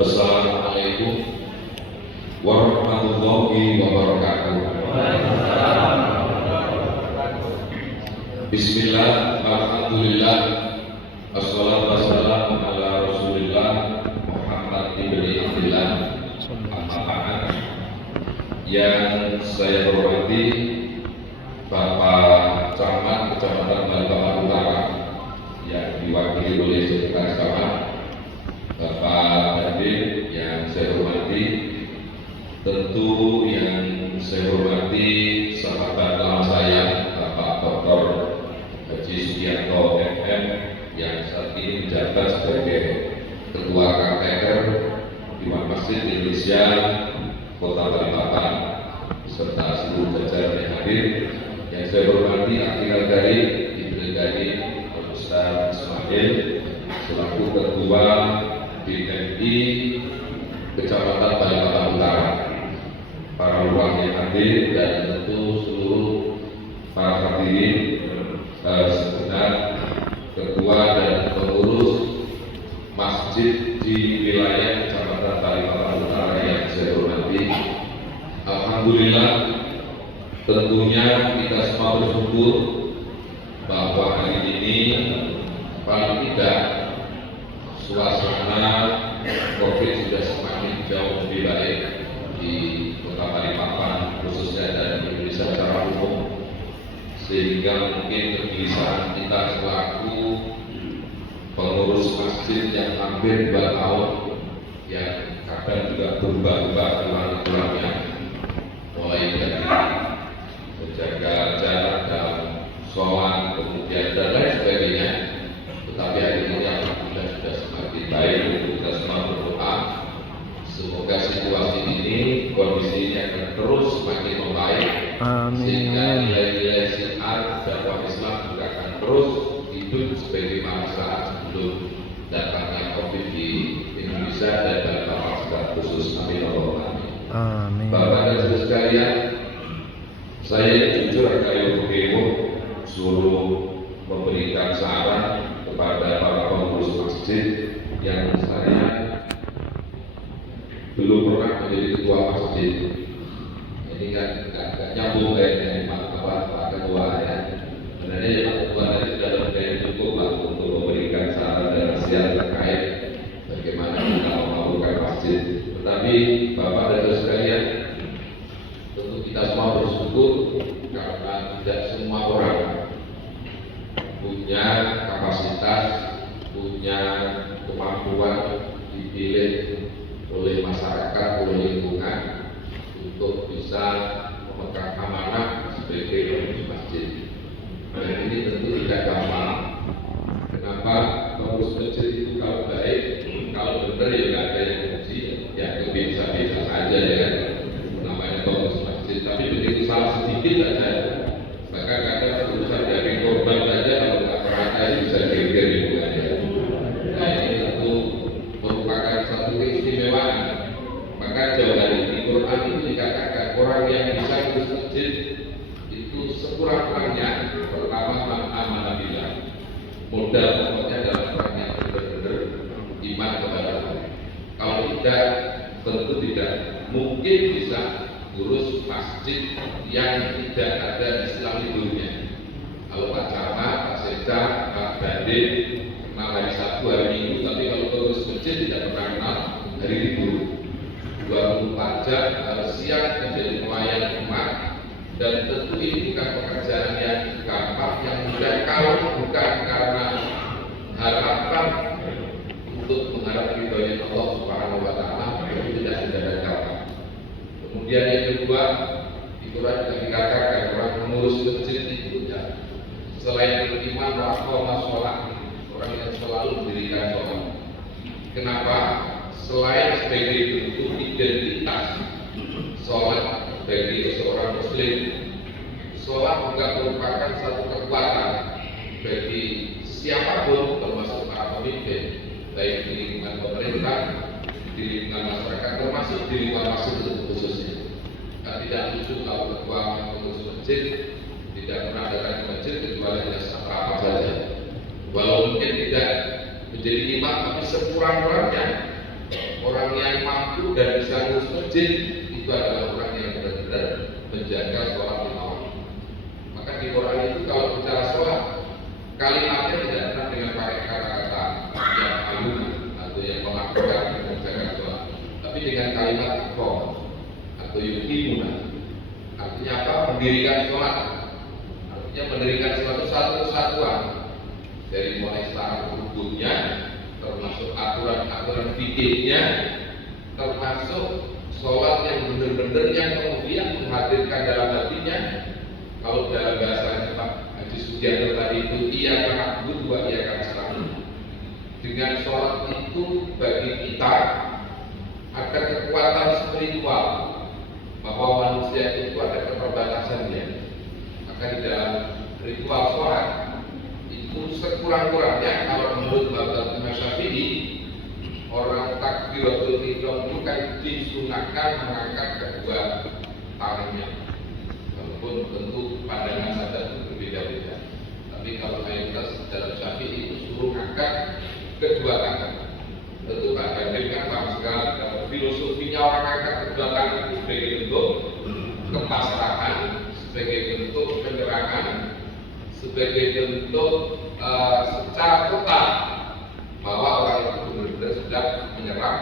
Assalamualaikum warahmatullahi wabarakatuh. Bismillah, alhamdulillah, assalatu wassalamu ala rasulillah Muhammad ibni Abdillah. Amma ba'd. Yang saya hormati Bapak Camat Kecamatan Balikpapan Utara yang diwakili oleh Sekretaris Camat, Bapak Hadir yang saya hormati, tentu yang saya hormati sahabat lama saya Bapak Dr. Haji Sugianto MM yang saat ini menjabat sebagai Ketua KPR Dewan Masjid Indonesia Kota Balikpapan serta seluruh jajaran yang hadir. Yang saya hormati akhir dari Ibrahim Ustaz Ismail selaku Ketua BMI Kecamatan Balikpapan Utara, para ulama yang hadir dan tentu seluruh para hadirin segenap ketua dan pengurus masjid di wilayah Kecamatan Balikpapan Utara yang saya hormati. Alhamdulillah, tentunya kita semua bersyukur bahwa hari ini paling tidak suasana COVID sudah semakin jauh lebih baik di Kota Balikpapan khususnya dan di Indonesia secara umum, sehingga mungkin kegelisahan kita selaku pengurus masjid yang hampir 2 tahun yang kadang juga berubah-ubah tulang-tulangnya, mulai dari menjaga jarak dalam sholat, kemudian dan lain sebagainya. Tetapi hari ini alhamdulillah sudah semakin baik. Kita semua berdoa semoga situasi ini, kondisi ini akan terus semakin membaik. Amin. Sehingga nilai-nilai syiar dakwah Islam juga akan terus hidup sebagai saat sebelum datangnya COVID di Indonesia dan Balikpapan secara khusus. Amin. Amin. Bapak dan Ibu sekalian, saya jujur agak kecewa suruh memberikan saran kepada para pengurus masjid yang saya belum pernah menjadi ketua masjid. Ini kan agak nyambung dari Pak Ketua ya. Sebenarnya Pak Ketua tadi sudah lebih cukup lah untuk memberikan saran dan nasihat terkait bagaimana kita membangun masjid. Tetapi Bapak dan Ibu sekalian, tentu kita semua bersyukur karena tidak semua orang punya kapasitas, punya kemampuan dipilih oleh masyarakat, oleh lingkungan untuk bisa memegang amanah sebagai pengurus masjid. Dan ini tentu tidak gampang. Kenapa? Pengurus masjid itu kalau baik, kalau benar ya nggak ada yang fungsi, ya biasa-biasa saja ya kan. Namanya pengurus masjid. Tapi begitu salah sedikit saja, maka kadang urusan dari korban saja kalau nggak merata bisa geger hubungannya. Nah ini tentu merupakan satu keistimewaan. Maka jauh dari di Quran itu dikatakan orang yang bisa urus masjid itu sekurang-kurangnya pertama amanah billah, modal pokoknya dalam orang yang benar-benar iman kepada Allah. Kalau tidak, tentu tidak mungkin bisa urus masjid yang tidak ada Islam liburnya. Kalau Pak Camat, Pak Sekda, Pak Badir kenal hari Sabtu, hari Minggu, tapi kalau urus masjid tidak pernah kenal hari libur. 24 jam harus siap menjadi pelayan umat, dan tentu ini bukan pekerjaan yang gampang, yang mudah kalau bukan karena harapan untuk mengharap ridhonya Allah Subhanahu wa Ta'ala, itu tidak gampang. Kemudian yang kedua, itu juga dikatakan orang mengurus masjid itu ya, selain beriman, waqoma sholat, orang yang selalu mendirikan sholat. Kenapa? Selain sebagai bentuk identitas sholat bagi seorang muslim, sholat juga merupakan satu kekuatan bagi siapapun, termasuk para pemimpin, baik di lingkungan pemerintah, di lingkungan masyarakat, termasuk di lingkungan masjid khususnya. Tidak lucu kalau ketua pengurus masjid tidak pernah datang ke masjid kecuali hanya rapat saja. Walau mungkin tidak menjadi imam, tapi sekurang-kurangnya orang yang mampu dan bisa ngurus masjid itu adalah orang yang benar-benar menjaga sholat lima waktu. Maka di Quran itu kalau bicara sholat, kalimatnya tidak pernah dengan pakai kata-kata yang aluna atau yang melakukan mengerjakan sholat, tapi dengan kalimat iqam atau yuqimuna. Artinya apa? Mendirikan sholat. Artinya mendirikan suatu kesatuan dari mulai secara hukumnya, termasuk aturan-aturan fikihnya, termasuk sholat yang benar-benar yang kemudian menghadirkan dalam hatinya. Kalau dalam bahasa Pak Haji Sugianto tadi itu iya karena dua iya karena selalu. Dengan sholat itu bagi kita ada kekuatan spiritual bahwa manusia itu ada keterbatasannya. Maka di dalam ritual sholat itu sekurang-kurangnya kalau menurut Bapak Imam Syafi'i, orang takbiratul ihram itu kan disunahkan mengangkat kedua tangannya. Walaupun tentu pandangan saja berbeda-beda. Tapi kalau mayoritas dalam Syafi'i itu suruh angkat kedua tangan. Tentu Pak Gandil kan paham sekali kalau filosofinya orang angkat kedua tangan itu sebagai bentuk kepasrahan, sebagai bentuk penyerangan, sebagai bentuk secara total bahwa orang itu benar-benar sudah menyerah.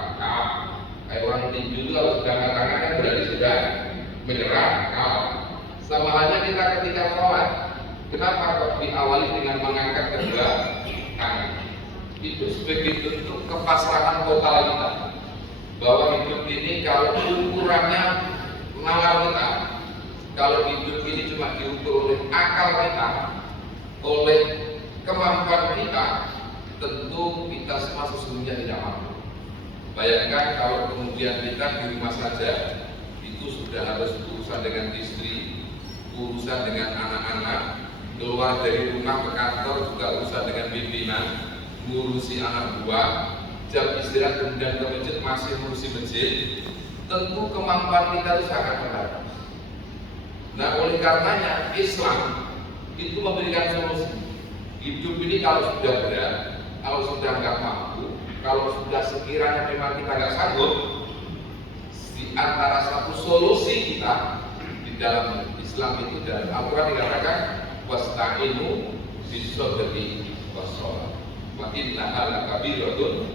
Kayak orang tinju itu kalau sudah angkat tangan kan berarti sudah menyerah. Sama halnya kita ketika sholat, kenapa kok diawali dengan mengangkat kedua tangan? Itu sebagai bentuk kepasrahan total kita bahwa hidup ini kalau ukurannya nalar kita, kalau hidup ini cuma diukur oleh akal kita, oleh kemampuan kita, tentu kita semua sesungguhnya tidak mampu. Bayangkan kalau kemudian kita di rumah saja itu sudah harus urusan dengan istri, urusan dengan anak-anak, keluar dari rumah ke kantor juga urusan dengan pimpinan, ngurusi anak buah, jam istirahat kemudian ke masjid masih ngurusi masjid. Tentu kemampuan kita itu sangat terbatas. Nah, oleh karenanya Islam itu memberikan solusi. Hidup ini kalau sudah berat, kalau sudah nggak mampu, kalau sudah sekiranya memang kita nggak sanggup, di antara satu solusi kita di dalam Islam itu dalam Al-Quran dikatakan wasta'inu bis-sabri was-shalah wa innaha lakabiratun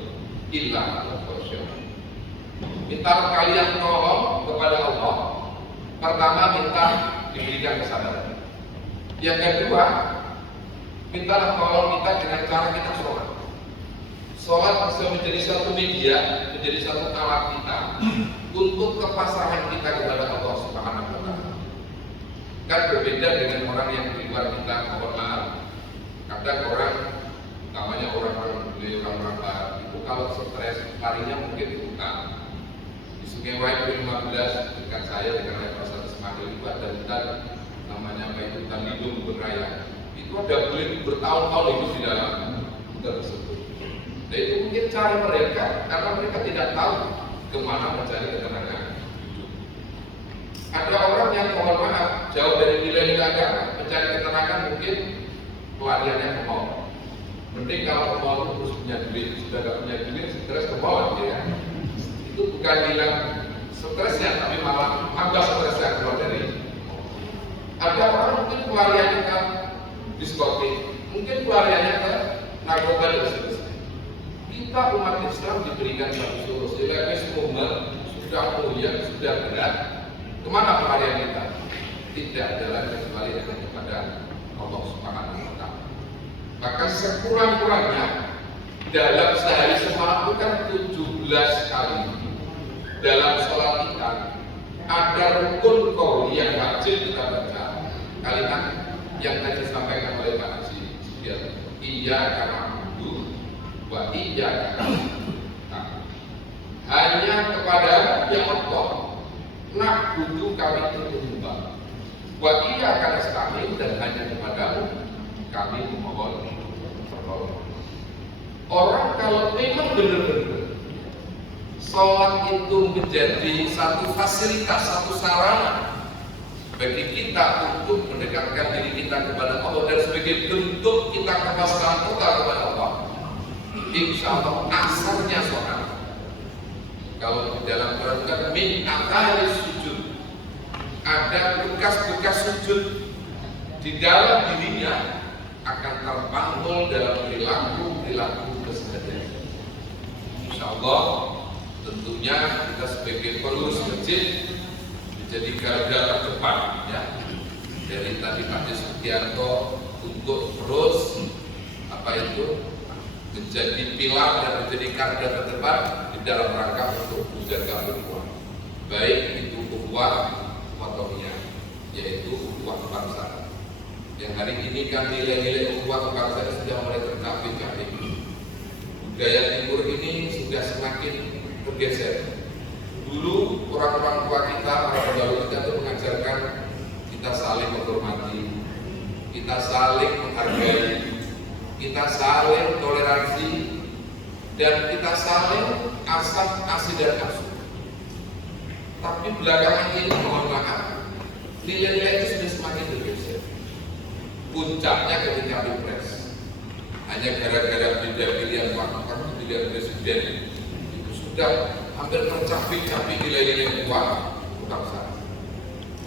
illa 'alal khashi'in. Minta kalian tolong kepada Allah. Pertama minta diberikan kesabaran. Yang kedua, mintalah tolong kita dengan cara kita sholat. Sholat bisa menjadi satu media, menjadi satu alat kita untuk kepasrahan kita kepada Allah Subhanahu wa Ta'ala. Kan berbeda dengan orang yang di luar kita, mohon maaf. Kadang orang, namanya orang-orang barat itu kalau stres larinya mungkin ke hutan. Di Sungai Wai 15 dekat saya dengan Pasar Ismail itu ada hutan namanya hutan lindung berraya. Itu ada kulit bertahun-tahun itu di dalam hutan tersebut. Dan itu mungkin cara mereka karena mereka tidak tahu kemana mencari ketenangan. Ada orang yang mohon maaf jauh dari nilai-nilai agama mencari ketenangan mungkin pelariannya ke mall. Mending kalau ke mall terus punya duit, sudah nggak punya duit stres ke mall ya. Itu bukan hilang stresnya tapi malah tambah stresnya keluar dari. Ada orang mungkin pelariannya ke diskotik, mungkin pelariannya ke narkoba dan seterusnya. Kita umat Islam diberikan satu solusi. Lagi semua sudah mulia, sudah berat. Kemana pelarian kita? Tidak ada lagi kecuali hanya kepada Allah Subhanahu wa Ta'ala. Maka sekurang-kurangnya dalam sehari semalam itu kan 17 kali dalam sholat kita ada rukun qauli yang wajib kita baca. Kalimat yang tadi disampaikan oleh Pak Haji Sugianto, iyyaka na'budu wa iyyaka nasta'in. Hanya kepada yang Allah na'budu kami menyembah, wa iyyaka nasta'in, dan hanya kepadamu kami memohon pertolongan. Orang kalau memang benar-benar sholat itu menjadi satu fasilitas, satu sarana bagi kita untuk mendekatkan diri kita kepada Allah dan sebagai bentuk kita kepasrahan total kepada Allah, insya Allah asarnya sholat ahli sujud, ada bekas-bekas sujud di dalam dirinya, akan terpanggul dalam perilaku keseharian. Insya Allah, tentunya kita sebagai pengurus masjid menjadi garda terdepan, ya, dari tadi Pak Sugianto untuk terus menjadi pilar dan menjadi garda terdepan di dalam rangka untuk menjaga ukhuwah, baik itu ukhuwah watoniyah, yaitu ukhuwah kebangsaan. Yang hari ini kan nilai-nilai ukhuwah kebangsaan sudah mulai tercapai. Budaya timur ini sudah semakin bergeser. Dulu orang-orang tua kita, orang pendahulu kita itu mengajarkan kita saling menghormati, kita saling menghargai, kita saling toleransi, dan kita saling asih dan asuh. Tapi belakangan ini, mohon maaf, nilai-nilai itu sudah semakin bergeser. Puncaknya ketika Pilpres, hanya gara-gara beda pilihan wakil pilihan presiden itu sudah hampir tercapai nilai-nilai ukhuwah kebangsaan.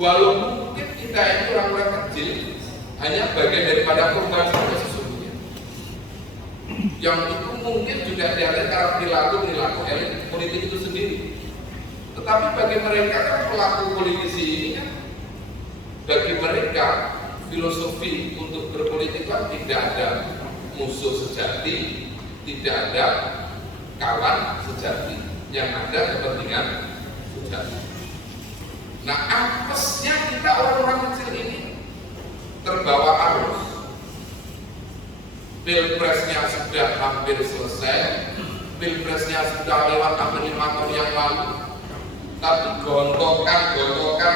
Walaupun mungkin kita ini orang-orang kecil, hanya bagian daripada korban sampai sesungguhnya. Yang itu mungkin juga dianggap karena perilaku elit politik itu sendiri. Tetapi bagi mereka kan pelaku politisi ini kan, bagi mereka filosofi untuk berpolitik kan tidak ada musuh sejati, tidak ada kawan sejati, yang ada kepentingan sejati. Nah, apesnya kita orang-orang kecil ini terbawa arus. Pilpresnya sudah hampir selesai, pilpresnya sudah lewat hampir 5 tahun yang lalu, tapi gontokan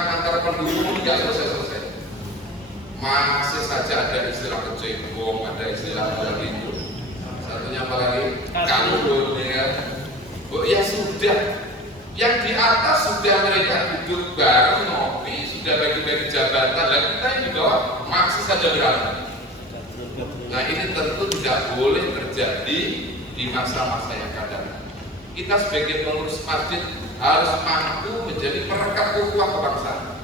antar pendukung tidak selesai. Masih saja ada istilah kecebong, ada istilah itu, satunya apa lagi? Kandun, ya. Oh ya sudah, yang di atas sudah mereka duduk bareng ngopi, sudah bagi-bagi jabatan, dan kita yang di bawah masih saja berantem. Nah, ini tentu tidak boleh terjadi di masa-masa yang akan datang. Kita sebagai pengurus masjid harus mampu menjadi perekat ukhuwah kebangsaan.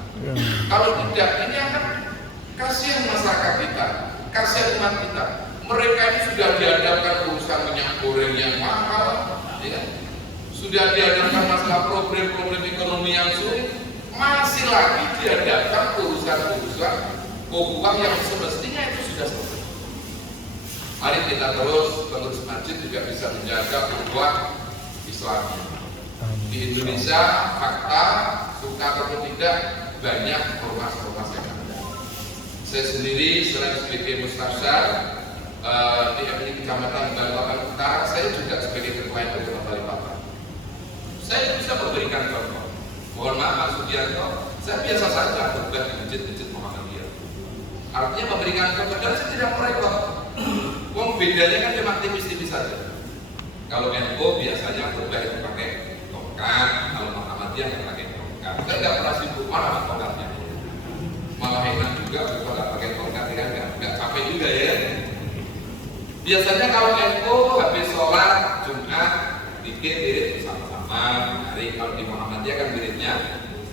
Kalau tidak, ini akan kasihan masyarakat kita, kasihan umat kita. Mereka ini sudah dihadapkan urusan minyak goreng yang mahal, ya. Sudah dihadapkan masalah problem-problem ekonomi yang sulit, masih lagi dihadapkan urusan-urusan ukhuwah yang semestinya itu sudah selesai. Mari kita terus pengurus masjid juga bisa menjaga ukhuwah Islam. Di Indonesia, fakta, suka atau tidak, banyak ormas-ormas yang ada. Saya sendiri selain sebagai mustasyar di MI Kecamatan Balikpapan Utara, saya juga sebagai ketua MI Balikpapan. Saya bisa memberikan contoh. Mohon maaf Pak Sugianto, saya biasa saja khutbah di masjid-masjid Muhammadiyah. Artinya memberikan contoh, dan saya tidak merepot. Wong bedanya kan cuma tipis-tipis saja. Kalau NU biasanya khutbah itu pakai tongkat, kalau Muhammadiyah nggak pakai tongkat. Saya nggak pernah sibuk mana tongkatnya. Malah enak juga kalau nggak pakai tongkat, kan nggak capek juga ya. Biasanya kalau NU habis sholat Jumat bikin wirid bersama-sama. Hari kalau di Muhammadiyah kan wiridnya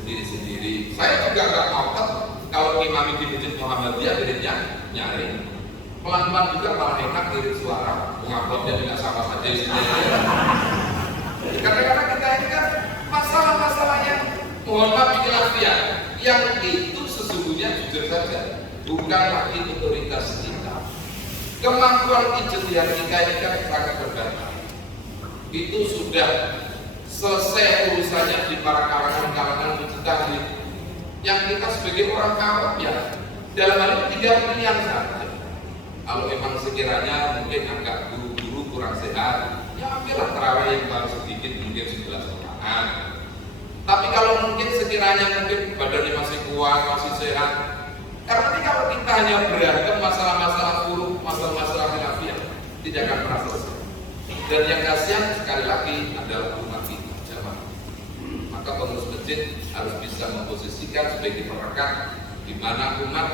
sendiri-sendiri. Saya juga nggak ngotot kalau imam di masjid Muhammadiyah wiridnya nyari. Pelan-pelan juga malah enak wirid suara. Menguploadnya juga sama saja isinya. Kadang-kadang kita ini kan masalah-masalah yang mohon maaf khilafiyah, yang itu sesungguhnya jujur saja bukan lagi otoritas kita. Kemampuan ijtihad kita ini kan sangat terbatas. Itu sudah selesai urusannya di para kalangan mujtahid. Yang kita sebagai orang awam ya dalam hal ini tinggal pilihan saja. Kalau memang sekiranya mungkin agak buru-buru kurang sehat, ya ambillah tarawih yang baru sedikit, mungkin 11 rakaat. Tapi kalau mungkin sekiranya mungkin badannya masih kuat, masih sehat, karena ini kalau kita hanya beragam masalah-masalah buruk, masalah-masalah khilafiyah, tidak akan pernah selesai. Dan yang kasihan sekali lagi adalah umat kita jamaah. Maka pengurus masjid harus bisa memposisikan sebagai perekat di mana umat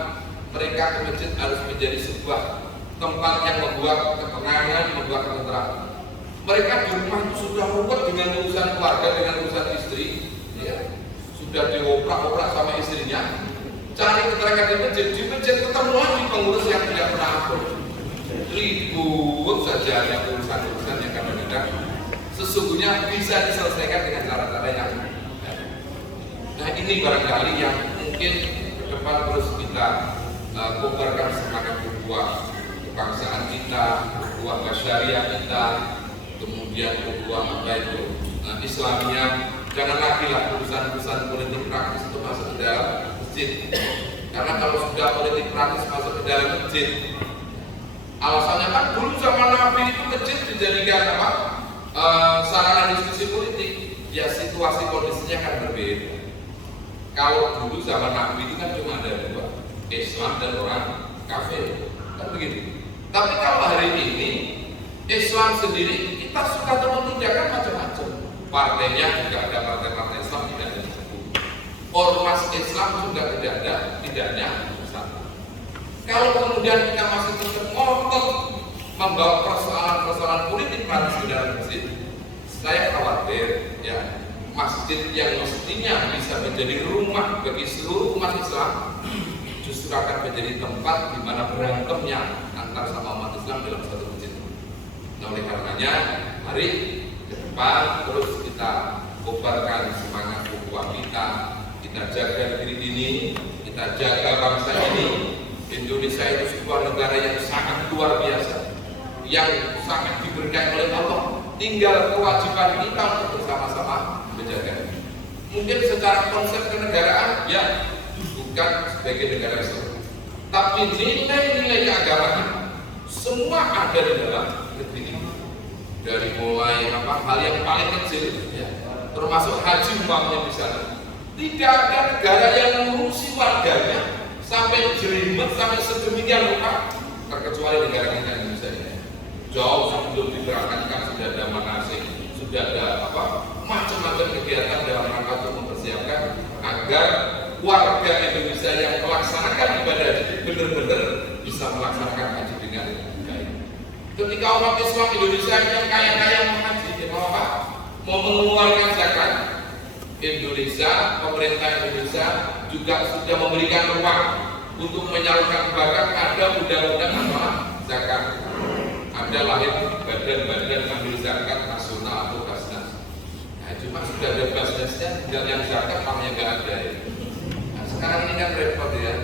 mereka ke masjid harus menjadi sebuah tempat yang membuat ketenangan, membuat ketenteraman. Mereka di rumah itu sudah ruwet dengan urusan keluarga, dengan urusan istri, ya. sudah dioprak-oprak sama istrinya, cari keterangan di masjid ketemu lagi pengurus yang tidak pernah akur. Ribut saja ada urusan-urusan yang kadang-kadang sesungguhnya bisa diselesaikan dengan cara-cara yang nah ini barangkali yang mungkin ke depan terus kita kobarkan semangat ukhuwah kebangsaan kita, ukhuwah syariah kita, kemudian ukhuwah apa itu Islamnya. Jangan lagi lah urusan-urusan politik praktis itu masuk ke dalam masjid. Karena kalau sudah politik praktis masuk ke dalam masjid, alasannya kan dulu zaman Nabi itu masjid dijadikan apa? Sarana diskusi politik. Ya situasi kondisinya kan berbeda. Kalau dulu zaman Nabi itu kan cuma ada dua, Islam dan orang kafir, kan begitu. Tapi kalau hari ini Islam sendiri kita suka tindakan macam-macam. Partainya juga ada partai-partai Islam tidak ada disebut. Ormas Islam juga tidak ada, tidaknya satu. Kalau kemudian kita masih tetap ngotot membawa persoalan-persoalan politik praktis ke dalam masjid, saya khawatir ya masjid yang mestinya bisa menjadi rumah bagi seluruh umat Islam justru akan menjadi tempat di mana berantemnya antar sama umat Islam dalam satu masjid. Nah oleh karenanya mari ke depan terus kita kobarkan semangat ukhuwah kita jaga negeri ini, kita jaga bangsa ini. Indonesia itu sebuah negara yang sangat luar biasa, yang sangat diberkahi oleh Allah. Tinggal kewajiban kita untuk bersama-sama menjaga. Mungkin secara konsep kenegaraan ya bukan sebagai negara Islam, tapi nilai-nilai keagamaan semua ada di dalam negeri ini. Dari mulai hal yang paling kecil ya, termasuk haji umpamanya misalnya, tidak ada negara yang mengurusi warganya sampai jelimet sampai sedemikian rupa terkecuali negara kita Indonesia ini. Jauh sebelum diberangkatkan sudah ada manasik, sudah ada macam-macam kegiatan dalam rangka untuk mempersiapkan agar warga Indonesia yang melaksanakan ibadah haji benar-benar bisa melaksanakan haji dengan baik. Ketika umat Islam Indonesia yang kaya-kaya mau haji, mau mengeluarkan zakat, Indonesia, pemerintah Indonesia juga sudah memberikan ruang untuk menyalurkan zakat. Ada undang-undang masalah zakat, ada lahir badan-badan ambil zakat nasional atau basnas. Nah, cuma sudah ada basnasnya, tinggal yang zakat namanya nggak ada. Nah, sekarang ini kan repot ya.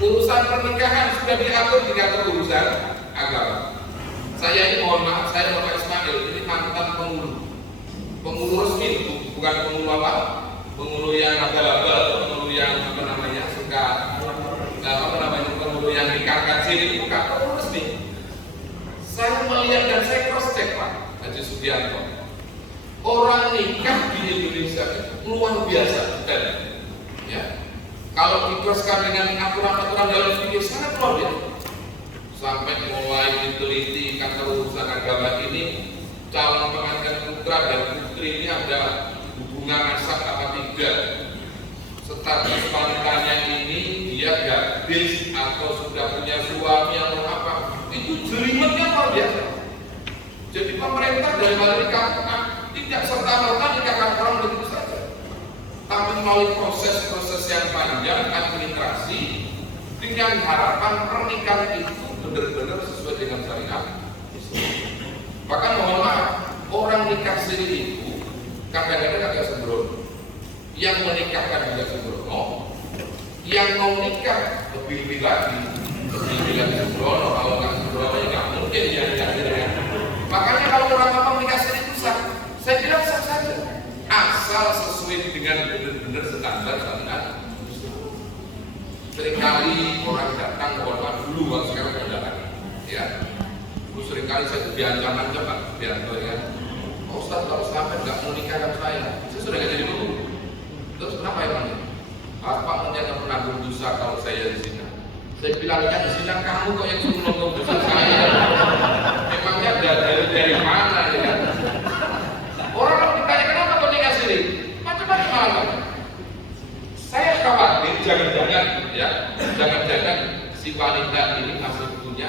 Urusan pernikahan sudah diatur urusan agama. Saya ini mohon maaf, saya Bapak Ismail ini mantan pengulu resmi, bukan pengulu pengulu yang abal-abal, pengulu yang suka pengulu yang dikangkat sini, bukan pengulu resmi. Saya melihat dan saya cross check Pak Haji Sugianto, orang nikah di Indonesia luar biasa dan ya kalau diteruskan dengan aturan-aturan dalam video sangat luar biasa. Sampai mulai diteliti kata urusan agama ini, calon pengantin putra dan putri ini ada hubungan nasab apa tidak, status wanitanya ini dia gadis atau sudah punya suami atau apa, itu jelimetnya luar biasa. Jadi pemerintah dari melalui tidak serta-merta nikahkan orang begitu saja, tapi melalui proses-proses yang panjang administrasi dengan harapan pernikahan itu benar-benar sesuai dengan syariat Islam. Bahkan mohon maaf, orang nikah siri itu kadang-kadang agak sembrono. Yang menikahkan juga sembrono, yang mau nikah lebih lagi sembrono. Kalau nggak sembrono ya nggak mungkin ya nikah. Makanya kalau orang ngomong nikah siri itu sah, saya bilang sah saja, asal sesuai dengan benar-benar standar syariat. Seringkali orang datang mohon dulu, sekarang sudah datang ya. Dulu seringkali saya diancam-ancam Pak Sugianto ya, Ustaz kalau sampai nggak mau nikahkan saya sudah nggak jadi dulu. Terus kenapa emangnya? Apa menjaga penanggung dosa kalau saya di sini? Saya bilang kan di sini kamu kok yang suruh menanggung dosa saya. Emangnya dari mana ya kan? Orang ditanya kenapa kau nikah siri? Macam-macam alasan. Saya khawatir jangan-jangan ya, jangan-jangan si wanita ini masih punya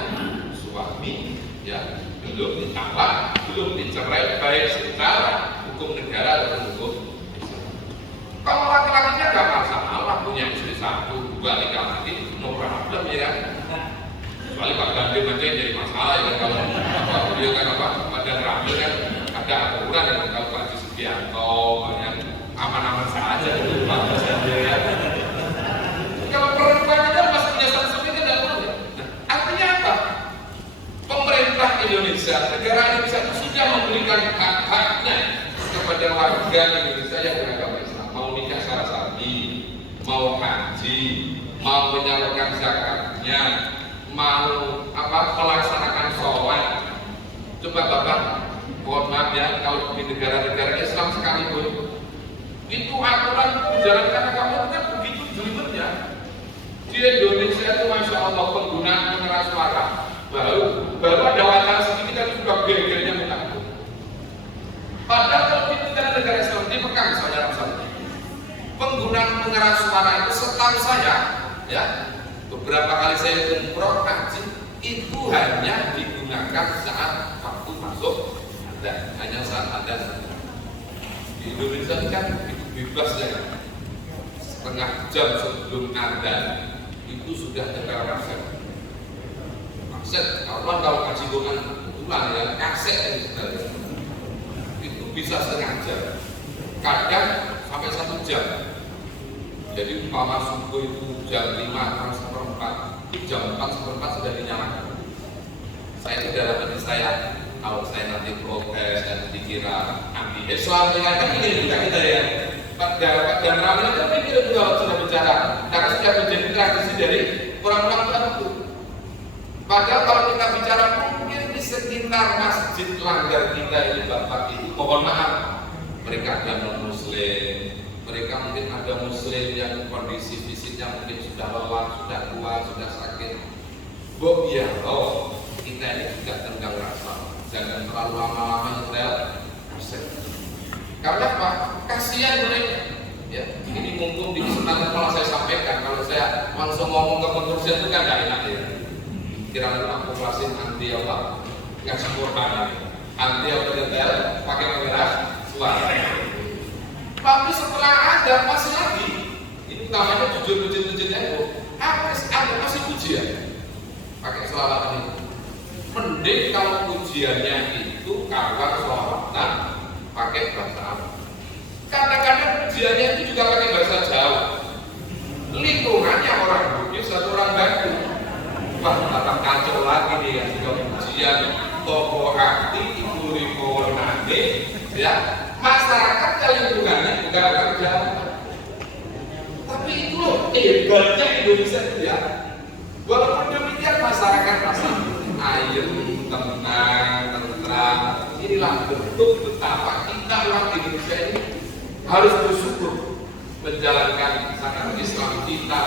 suami ya, belum ditalak, belum dicerai baik secara hukum negara atau hukum Islam. Kalau laki-lakinya bangunan ya, kalau Pak Sugianto, banyak aman-aman saja itu bagus saja ya. Kalau perempuan itu masih punya status hukum tidak boleh. Nah, artinya apa? Pemerintah Indonesia, negara Indonesia itu sudah memberikan hak-haknya kepada warga Indonesia yang beragama Islam, mau nikah secara syar'i, mau haji, mau menyalurkan zakatnya, mau melaksanakan sholat. Coba Bapak, mohon maaf ya, kalau di negara-negara Islam sekalipun itu aturan dijalankan agama kan begitu jelimetnya. Di Indonesia itu masya Allah penggunaan pengeras suara baru ada wacana sedikit dan sudah gegernya minta ampun. Padahal kalau di negara Islam di Mekah misalnya penggunaan pengeras suara itu setahu saya ya, beberapa kali saya umroh haji itu hanya digunakan saat waktu masuk dan hanya saat ada. Di Indonesia kan bebas ya, setengah jam sebelum adzan itu sudah ada kaset. Kalau kaji dengan ulang ya kaset itu bisa setengah jam, kadang sampai 1 jam. Jadi umpama subuh itu jam 5:04, itu jam 4:04 sudah dinyalakan. Saya itu dalam hati saya, kalau saya nanti protes dan dikira anti Islam, kan ini juga kita ya. Pak dan Ramil itu kita juga sudah bicara, karena sudah menjadi tradisi dari orang-orang tertentu. Padahal kalau kita bicara mungkin di sekitar masjid langgar kita ini Bapak itu, mohon maaf, mereka ada non-muslim, mereka mungkin ada muslim yang kondisi fisiknya mungkin sudah lelah, sudah tua, sudah sakit. Bob ya, kita ini juga tenggang rasa, jangan terlalu lama-lama nyetel kaset. Karena apa? Kasihan mereka. Ya, ini mumpung di kesempatan kalau saya sampaikan, kalau saya langsung ngomong ke kepolisian itu kan tidak enak ya. Kira-kira aku klasin anti apa? Nggak sempurna ini. Anti apa nyetel pakai kamera suara. Tapi setelah ada masih lagi, ini namanya jujur-jujur itu. Ada masih pujian. Pakai selawatan itu. Mending kalau pujiannya itu kawan selawatan pakai bahasa Arab. Kadang-kadang pujiannya itu juga pakai bahasa Jawa. Lingkungannya orang Bugis atau orang Bandung. Wah, tatap kacau lagi nih ya, juga pujian toko hati, ibu Rikonane, ya. Masyarakat lingkungannya juga orang Jawa. Tapi itu loh, hebatnya Indonesia itu ya. Walaupun demikian masyarakat masih ayem, tenang, tentram. Inilah bentuk betapa kita orang Indonesia ini harus bersyukur menjalankan syariat Islam kita.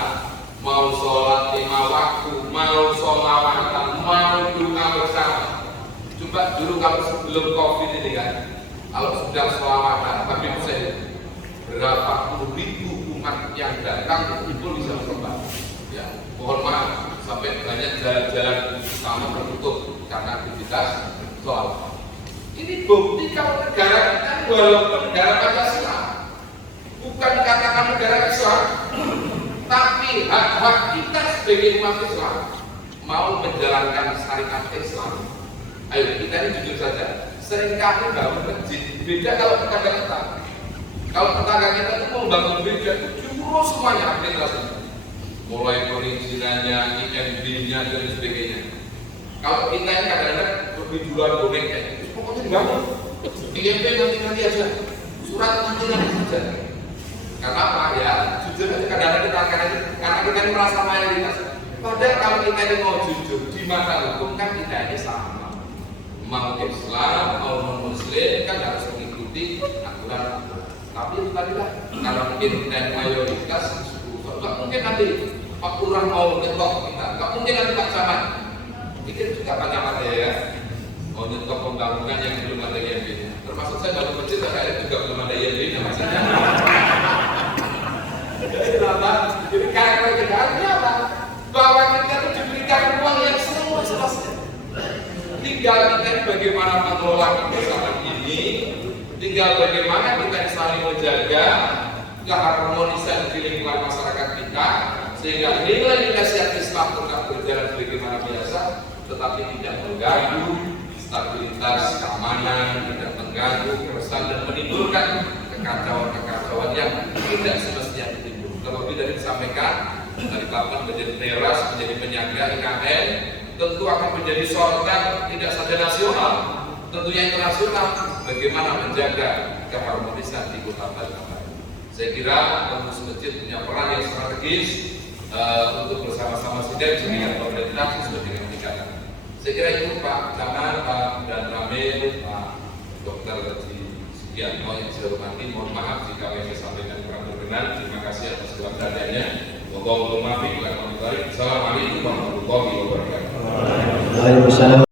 Mau sholat 5 waktu, mau sholawatan, mau doa bersama. Coba dulu kalau sebelum COVID ini kan, kalau sudah sholawatan, tapi saya berapa puluh ribu umat yang datang itu bisa berubah. Ya, mohon maaf sampai banyak jalan-jalan sama tertutup karena aktivitas sholawatan. Ini bukti kalau negara kita walaupun negara Pancasila, bukan dikatakan negara Islam, tapi hak-hak kita sebagai umat Islam mau menjalankan syariat Islam. Ayo kita ini jujur saja, seringkali bangun masjid beda kalau tetangga kita. Kalau tetangga kita itu mau bangun gereja itu juru semuanya administrasi, mulai perizinannya, IMB-nya dan sebagainya. Kalau kita ini kadang-kadang lebih duluan boneka, pokoknya dibangun. IMB nanti aja, surat nanti saja. Karena apa ya? Jujur aja kadang-kadang kita karena kita ini merasa mayoritas. Padahal kalau kita ini mau jujur di mata hukum kan kita ini sama. Mau Islam, mau non-Muslim kan harus mengikuti aturan. Tapi itu tadi lah, karena mungkin kita ini mayoritas, nggak mungkin nanti Pak Lurah mau nyetok kita, nggak mungkin nanti Pak Camat. Pikir juga Pak Camat ya, mau nyetok pembangunan yang belum ada IMB-nya. Termasuk saya dalam masjid, saya juga belum ada IMB-nya maksudnya. Jadi karakter kita apa? Bahwa kita itu diberikan ruang yang semua selesai. Tinggal kita bagaimana mengelola kebersamaan ini, tinggal bagaimana kita saling menjaga keharmonisan di lingkungan masyarakat kita, sehingga nilai-nilai Islam tetap berjalan sebagaimana biasa, tetapi tidak mengganggu stabilitas keamanan, tidak mengganggu mengganggu, keresahan dan menimbulkan kekacauan yang tidak semestinya ditimbulkan. Terlebih dari disampaikan dari papan menjadi teras, menjadi penyangga IKN, tentu akan menjadi sorotan tidak saja nasional, tentunya internasional. Bagaimana menjaga keharmonisan di Kota Balikpapan? Saya kira Pengurus Masjid punya peran yang strategis untuk bersama-sama sinergi dengan pemerintah sesuai dengan tingkatan. Saya kira itu Pak Camat, Pak dan Ramil, Pak Dr. Haji Sugiarto yang saya hormati. Mohon maaf jika yang saya sampaikan kurang berkenan. Terima kasih atas perhatiannya. Assalamualaikum warahmatullahi wabarakatuh.